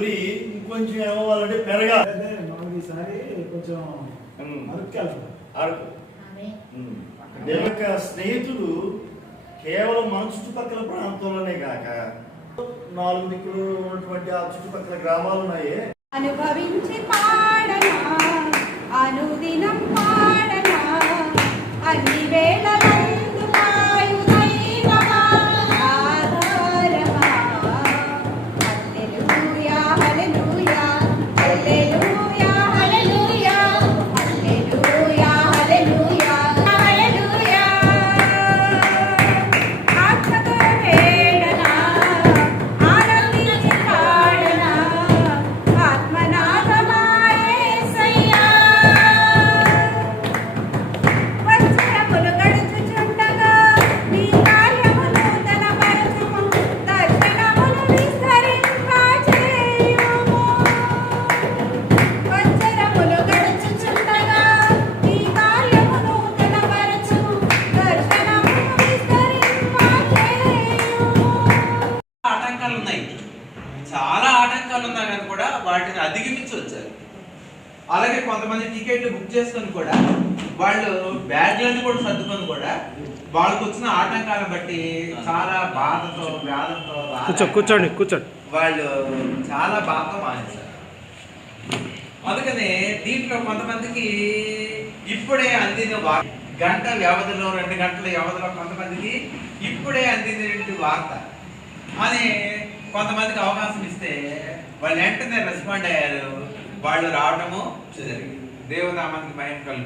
గురి ఇంకొంచెం ఏమవ్వాలంటే పెరగాలి. ఈసారి కొంచెం ఉమ్. అరుక్కెళ్తాం అరకు. ఉమ్. దేవుని యొక్క స్నేహితులు కేవలం మన చుట్టుపక్కల ప్రాంతంలోనే కాక నాలుగు దిక్కులు ఉన్నటువంటి ఆ చుట్టుపక్కల గ్రామాలు ఉన్నాయి అనుభవించి పాడనా? అనుదినం పాడనా? అన్ని వేళలందు కొంతమంది టికెట్లు బుక్ చేసుకొని కూడా వాళ్ళు బ్యాగ్లను కూడా సర్దుకొని కూడా వాళ్ళకు వచ్చిన ఆటంకాలను బట్టి చాలా బాధతో వ్యాధంతో కూర్చో కూర్చోండి కూర్చోండి. వాళ్ళు చాలా బాధతో మానేశారు. అందుకనే దీంట్లో కొంతమందికి ఇప్పుడే అందిన వార్త గంట వ్యవధిలో రెండు గంటల వ్యవధిలో కొంతమందికి ఇప్పుడే అందిన వార్త. అని కొంతమందికి అవకాశం ఇస్తే వాళ్ళు వెంటనే రెస్పాండ్ అయ్యారు. వాళ్ళు రావడము జరిగింది. देवनामा महिम कल